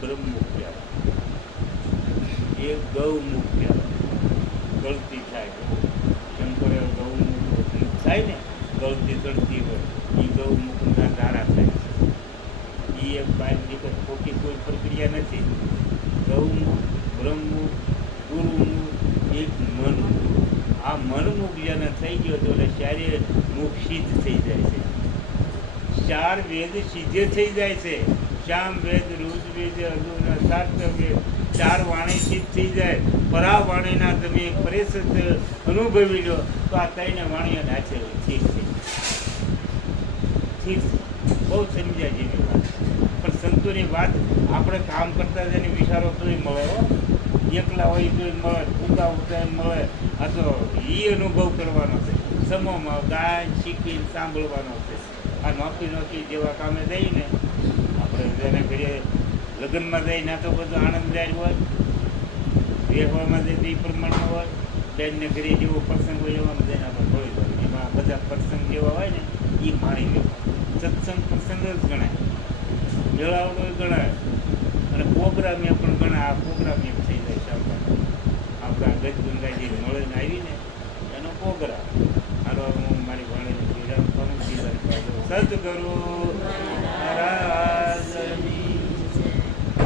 બ્રહ્મમુખ કહેવાય, એક ગૌમુખ કહેવાય. ગળતી થાય, શંકરે ગૌમુખ થાય ને, ગળતી ચડતી હોય એ ગૌમુખના ધારા થાય છે. એ એક બાય નીકળ ખોટી કોઈ પ્રક્રિયા નથી. ગૌમુખ, બ્રહ્મમુખ, ગુરુમુખ, એક મનમુખ. આ મનમુખ જેને થઈ ગયો તો એટલે શારીર મુખ સિદ્ધ થઈ જાય છે. 4 વેદ સિદ્ધે થઈ જાય છે. શ્યામ વેદ, ઋગ્વેદ, અર્જુન, સાર્થ વેદ, 4 વાણી સિદ્ધ થઈ જાય. પરાવાણીના તમે પરિષદ અનુભવી લો તો આ 3 વાણીઓ નાચે ઠીક છે, ઠીક છે, બહુ સમજ્યા જેવી વાત. પણ સંતોની વાત આપણે કામ કરતા જઈને વિચારો તોય મળે હો. એકલા હોય તોય મળે, ઉતા ઉતા મળે. આ તો એ અનુભવ કરવાનો છે. સમોમાં ગાય શીખીને સાંભળવાનો છે. આ નોખી જેવા કામે જઈને આપણે જેને ઘરે લગ્નમાં જઈને તો બધું આનંદદાયક હોય, વ્યવહારમાં જઈને એ પ્રમાણમાં હોય. બેનને ઘરે જેવો પ્રસંગ હોય એવામાં જઈને આપણે થોડી હોય. એમાં બધા પ્રસંગ જેવા હોય ને એ માણી લેવા. સત્સંગ પ્રસંગ જ ગણાય, મેળાવડો ગણાય, અને પ્રોગ્રામ એ પણ ગણાય. આ પ્રોગ્રામ એમ થઈ જાય છે આપણા ગજગંગાજી મળીને આવીને એનો પ્રોગ્રામ. હાલો હું મારી વાણીને વિરામ કરું. સદગુરુ